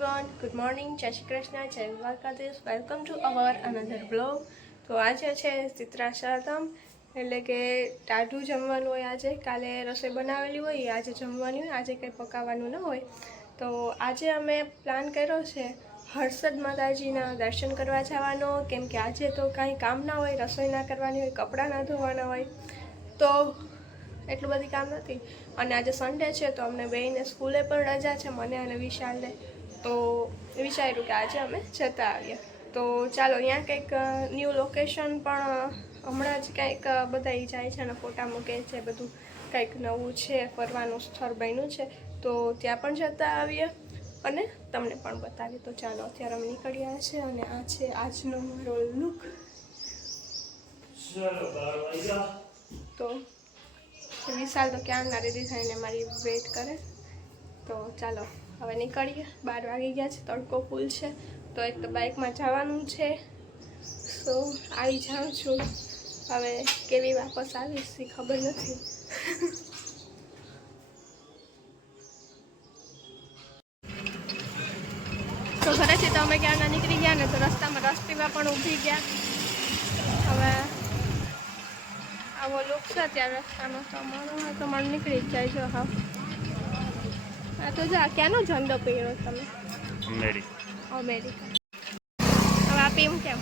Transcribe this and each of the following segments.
Everyone good morning Jai Shri Krishna Jai Dwarkadhish welcome to our another blog તો આજે છે ચિત્રા શરતમ એટલે કે ટાઢું જમવાનું હોય આજે. કાલે રસોઈ બનાવેલી હોય આજે જમવાની હોય. આજે કંઈ પકાવવાનું ન હોય. તો આજે અમે પ્લાન કર્યો છે હર્ષદ માતાજીના દર્શન કરવા જવાનો. કેમ કે આજે તો કાંઈ કામ ના હોય, રસોઈ ના કરવાની હોય, કપડાં ના ધોવાના હોય. તો એટલું બધી કામ નથી. અને આજે સન્ડે છે, તો અમને બેને સ્કૂલે પણ રજા છે, મને અને વિશાલને. તો વિચાર્યું કે આજે અમે જતા આવીએ. તો ચાલો અહીંયા કંઈક ન્યૂ લોકેશન પણ હમણાં જ કંઈક બધા જાય છે અને ફોટા મૂકે છે બધું કંઈક નવું છે ફરવાનું સ્થળ બન્યું છે તો ત્યાં પણ જતા આવીએ અને તમને પણ બતાવીએ. તો ચાલો અત્યારે અમે નીકળ્યા છે અને આ છે આજનો મારો લુક તો વિશાલ તો ક્યાં ના રેડી થઈને મારી વેઇટ કરે. તો ચાલો. હવે નીકળીએ. બાર વાગી ગયા છે, તડકો ફૂલ છે. તો એક તો બાઇકમાં જવાનું છે. સો આવી જાઉં છું. હવે કેવી વાપસ આવીશ એ ખબર નથી. તો ઘરેથી તો અમે ક્યારના નીકળી ગયા ને તો રસ્તામાં રસ્તીમાં પણ ઊભી ગયા. હવે આવો લુક છે, અત્યારે રસ્તાનો. તો અમારો, તો મને નીકળી જ જાય છે, હા. આ તો જા ક્યાંનો ઝંડો પહેર્યો તમે? અમેરિકા. અમેરિકા. હવે આપે એવું કેમ?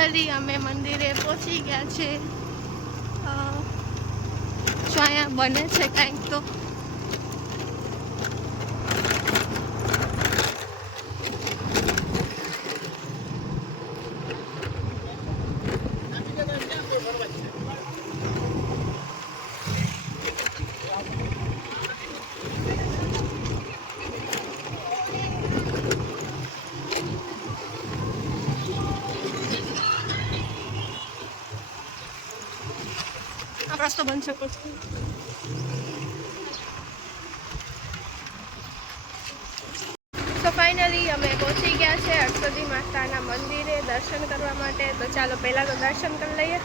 ફાઇનલી અમે મંદિરે પહોંચી ગયા છે. જો અહીંયા બને છે કાંઈક તો. રસ્તો બની શકો છો તો ફાઇનલી અમે પહોંચી ગયા છે હર્ષદી માતાના મંદિરે દર્શન કરવા માટે. તો ચાલો, પહેલાં તો દર્શન કરી લઈએ.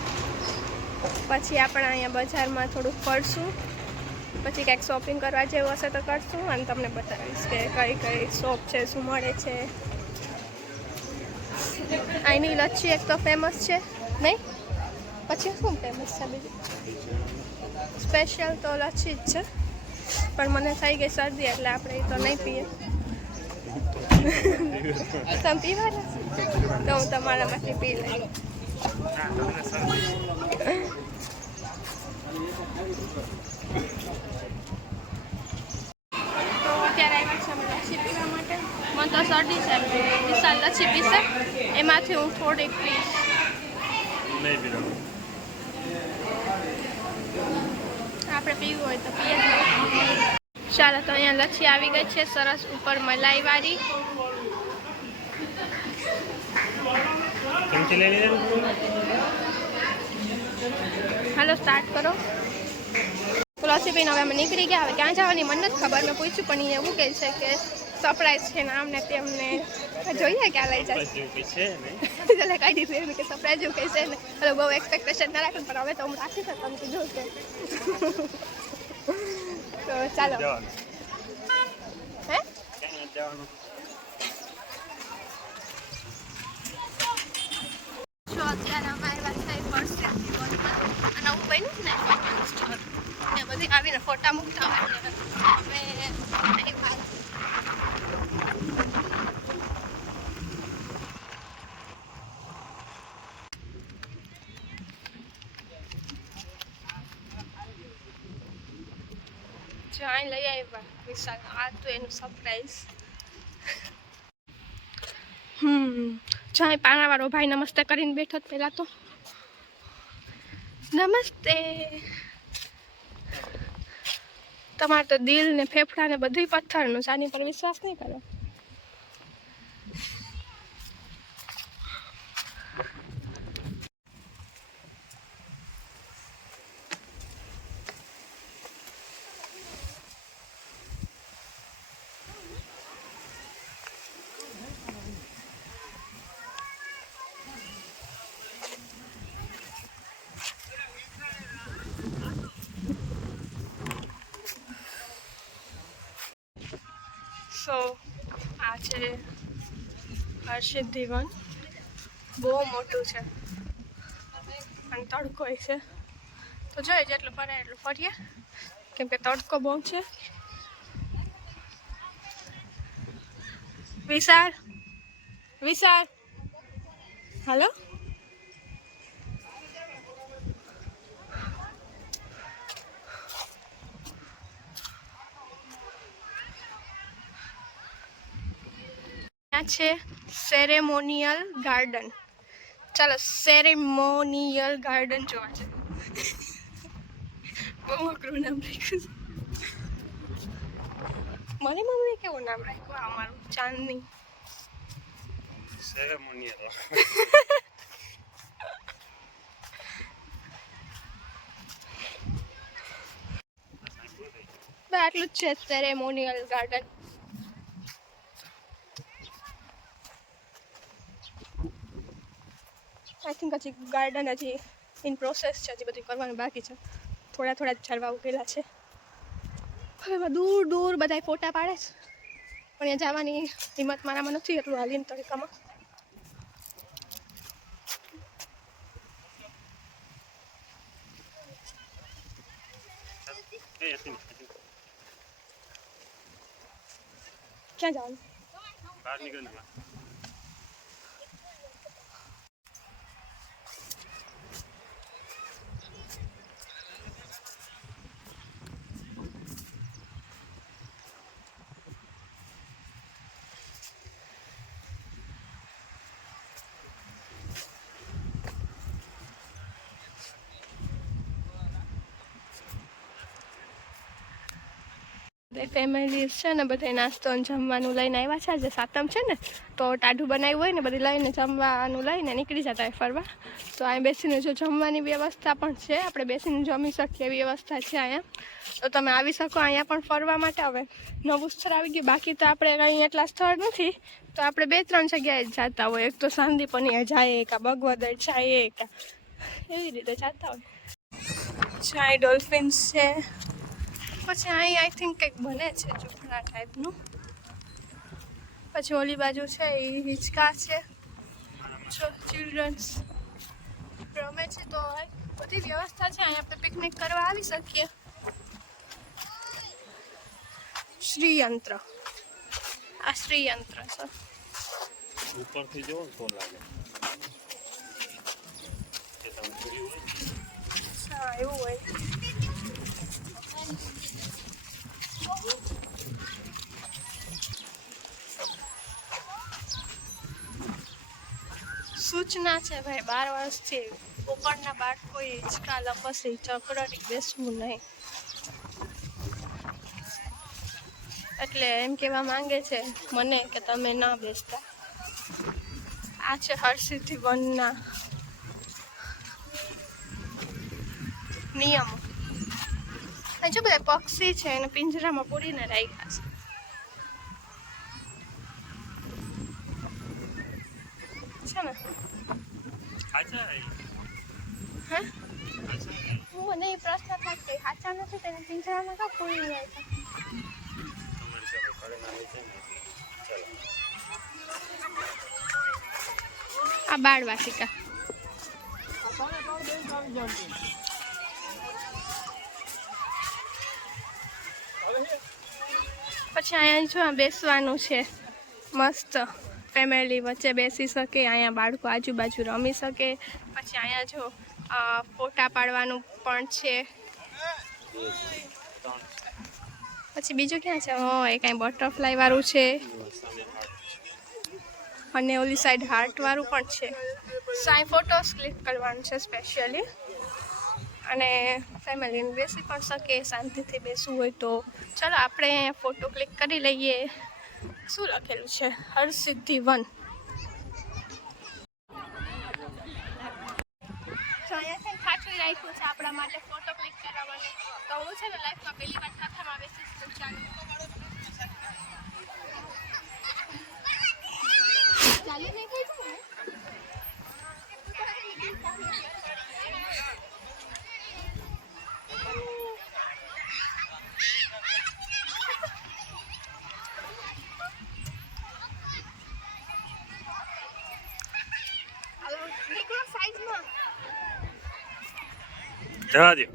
પછી આપણે અહીંયા બજારમાં થોડુંક ફરશું. પછી કંઈક શોપિંગ કરવા જેવું હશે તો કરશું અને તમને બતાવીશ કે કઈ કઈ શોપ છે, શું મળે છે. અહીંની લચ્છી એક તો ફેમસ છે, નહીં? પછી શું ફેમસ છે બીજું? સ્પેશિયલ તો લચ્છી જ છે, પણ મને થઈ ગઈ શરદી, એટલે આપણે એ તો નહીં પીએ. તમે પીવાના તો હું તમારામાંથી પી લઈ મને તો શરદી છે વિશાલ લચ્છી પીશે. એમાંથી હું થોડીક પીશ. નહીં આપણે પીવું હોય તો પીએ ચાલો તો અહીંયા લચ્છી આવી ગઈ છે સરસ ઉપર મલાઈ વાળી. ચમચી લઈ લીધે હાલો સ્ટાર્ટ કરો. તો લચ્છી હવે અમે નીકળી ગયા. હવે ક્યાં જવાની મને નથી ખબર. મેં પૂછ્યું પણ એ એવું કહે છે કે સરપ્રાઈઝ છે ને આમને તેમને જોઈએ ક્યાં લઈ જાય. છે એટલે કહી દીધું એમ કે સરપ્રાઈઝ એવું કહે છે ને એટલે બહુ એક્સપેક્ટેશન ના રાખે પણ હવે તો હું રાખી શકું કીધું છે. તો ચાલો. હે? અત્યારે અમારી થઈ પડશે. અને હું બન્યું ને ને બધી આવીને ફોટા મૂકતા હોય. અમે નહીં પાડતા. જો અહીં કાંઈ લઈ આવ્યા વિશાલ, આ તો એનું સરપ્રાઈઝ હમ, જાય પાણાવાળો ભાઈ નમસ્તે કરીને બેઠો પહેલાં તો. નમસ્તે. તમારે તો દિલ ને ફેફડા ને બધું પથ્થરનું સાની પર વિશ્વાસ નહીં કરો. સો આ છે હર્ષિત ધીવન બહુ મોટું છે. અને તડકો છે. તો જોઈએ જેટલું ફરે એટલું ફરીએ. કેમ કે તડકો બહુ છે. વિશાળ વિશાળ હાલો ત્યાં છે? સેરેમોનિયલ ગાર્ડન ચાલો સેરેમોનિયલ ગાર્ડન જોવા છે બહુ અઘરું નામ રાખ્યું છે. મારી મમ્મીએ કેવું નામ રાખ્યું? આ અમારું ચાંદની. સેરેમોનિયલ બસ આટલું જ છે સેરેમોનિયલ ગાર્ડન આઈ થિંક હજી ગાર્ડન હજી ઇન પ્રોસેસ છે, હજી બધું કરવાનું બાકી છે. થોડા થોડા ઝાડવા ઉગેલા છે. હવે દૂર દૂર બધા ફોટા પાડે છે. પણ ત્યાં જવાની હિંમત મારામાં નથી એટલું હાલીને હતી ક્યાં જવાનું? બહાર નીકળે બે ફેમિલી છે ને બધા નાસ્તો જમવાનું લઈને આવ્યા છે. આજે સાતમ છે ને, તો ટાઢું બનાવ્યું હોય ને, બધી લઈને જમવાનું લઈને નીકળી જતા હોય ફરવા. તો અહીં બેસીને જો જમવાની વ્યવસ્થા પણ છે, આપણે બેસીને જમી શકીએ એવી વ્યવસ્થા છે અહીંયા. તો તમે આવી શકો અહીંયા પણ ફરવા માટે. હવે નવું સ્થળ આવી ગયું, બાકી તો આપણે કંઈ એટલા સ્થળ નથી. તો આપણે બે ત્રણ જગ્યાએ જ જતા હોય. એક તો સાંદીપની જાય કાં ભગવદર જાય કાં એવી રીતે જતા હોય. ચાય ડોલ્ફિન્સ છે. પછી અહીં આઈ થિંક કંઈક બને છે ઝૂંપડા ટાઈપનું પછી ઓલી બાજુ છે એ હિંચકા છે. જો ચિલ્ડ્રન્સ રમે છે તો અહીં બધી વ્યવસ્થા છે અહીં આપણે પિકનિક કરવા આવી શકીએ. શ્રીયંત્ર. આ શ્રીયંત્ર છે ઉપરથી જોવો ને તો લાગે. કે તમે જોયું હોય હા એવું હોય. સૂચના છે ભાઈ, બાર વર્ષથી. ઉપરના બાળકોએ હિંચકા, લપસી, ચકરડી બેસવું નહીં. એટલે એમ કહેવા માંગે છે મને કે તમે ના બેસતા. આ છે હરસિદ્ધિ વનના નિયમો. જો બધા પક્ષી છે એને પિંજરામાં પૂરીને રાખ્યા છે ને ખાચા હે મને એ પ્રશ્ન થાય કે સાચા નથી તેને છે? પછી અહીંયા જો બેસવાનું છે, મસ્ત. ફેમિલી વચ્ચે બેસી શકે, અહીંયા બાળકો આજુબાજુ રમી શકે. પછી અહીંયા જો ફોટા પાડવાનું પણ છે. પછી બીજું ક્યાં છે? હા એ કાંઈ બટરફ્લાય વાળું છે. અને ઓલી સાઈડ હાર્ટ વાળું પણ છે. સાઈ ફોટોસ ક્લિક કરવાનું છે સ્પેશિયલી અને ફેમિલીને બેસી પણ શકે, શાંતિથી બેસવું હોય તો. ચલો, આપણે ફોટો ક્લિક કરી લઈએ. શું લખેલું છે? હરસિદ્ધિ વન. છે રાખ્યું છે આપણા માટે, ફોટો ક્લિક કરવા તો હું છે ને લાઈફમાં પહેલી વાર કથામાં બેસીશ તો ચાલો ચાલી નહીં ગઈ છું ને? હાલો, નીકળો સાઈડમાં જવા દો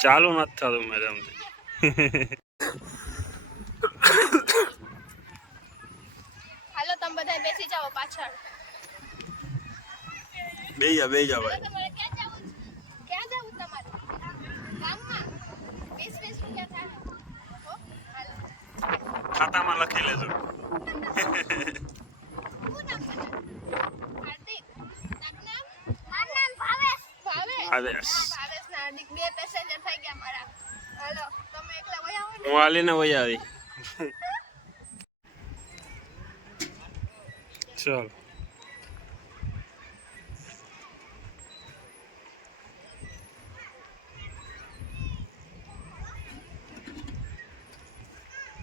ચાલુ નથી થતું મેડમ હાલો તમે બધા બેસી જાઓ પાછળ. બે જા બે જા ભાઈ. તમારે ક્યાં જવું છે? ક્યાં જવું તમારે ગામમાં વીસ વીસ રૂપિયા થાય હો? હાલો. ખાતામાં લખી લેજો શું નામ છે હાર્દિક તારું નામ મારું નામ ભાવેશ ભાવેશ ભાવેશ. હા, ભાવેશ ને હાર્દિક બે પેસેન્જર થઈ ગયા મારા હાલો તમે એકલા વયા આવો ને હું હાલીને વહી આવી ચાલો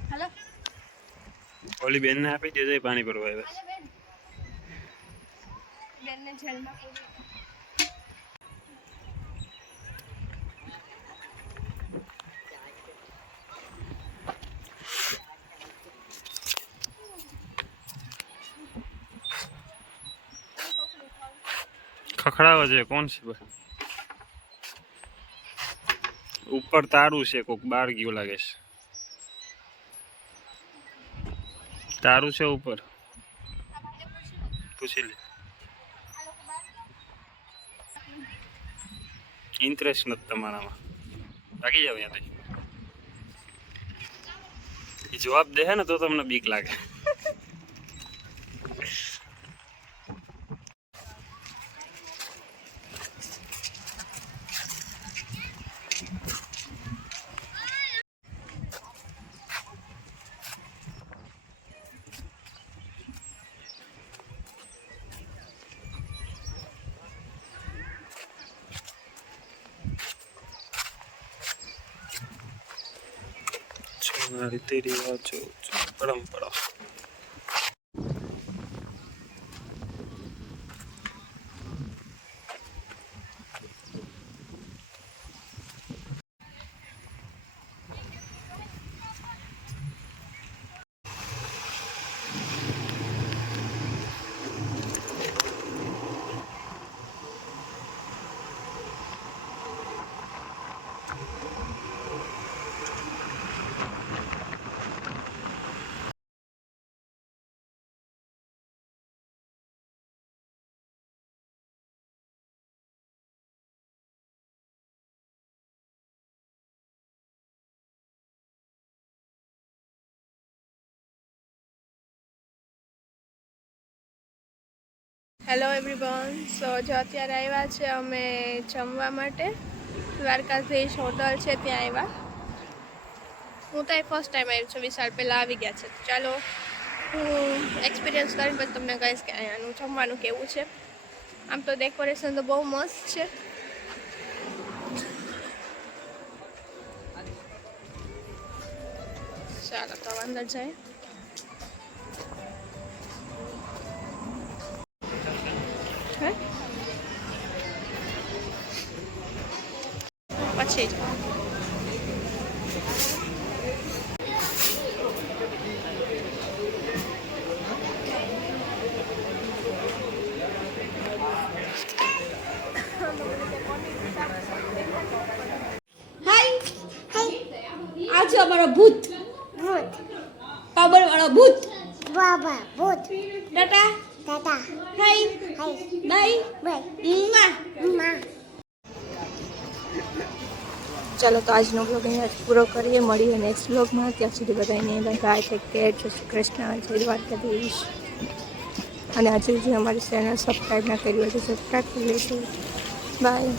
હાલો ઓલી બેનને આપી દેજો પાણી ભરવા આવે હાલો બેન બેનને ખખડાવે છે, કોણ છે ઉપર તારું છે, કોક બાર ગયું લાગે છે. તારું છે ઉપર? પૂછી લે. ઇન્ટરેસ્ટ નથી તમારામાં. લાગી જાવ ત્યાંથી જવાબ દે ને તો તમને બીક લાગે. આ રીતે રિવાજો પરંપરા હેલો એવરીવન સો જો અત્યારે આવ્યા છે, અમે જમવા માટે. દ્વારકાધીશ હોટલ છે, ત્યાં આવ્યા હું તો ફર્સ્ટ ટાઈમ આવી છું. વિશાળ પહેલાં આવી ગયા છે. ચાલો, હું એક્સપિરિયન્સ કરીને પછી તમને કહીશ કે અહીંયાનું જમવાનું કેવું છે. આમ તો ડેકોરેશન તો બહુ મસ્ત છે. ચાલો, તો અંદર જાય પછી જ હાય આ છે અમારો ભૂત ભૂત પાવર વાળો ભૂત બાબા ભૂત ટાટા દાદા હાય હાય બાય બાય મુઆ માં ચાલો તો આજનો બ્લોગ અહીંયા પૂરો કરીએ. મળીએ નેક્સ્ટ બ્લોગમાં ત્યાં સુધી બધાને બાય ટેક કેર જય શ્રી કૃષ્ણ. જય દ્વારકાધીશ. અને હજુ જે અમારી ચેનલ સબસ્ક્રાઈબ ના કરી હોય તો સબસ્ક્રાઈબ કરી લેજો. બાય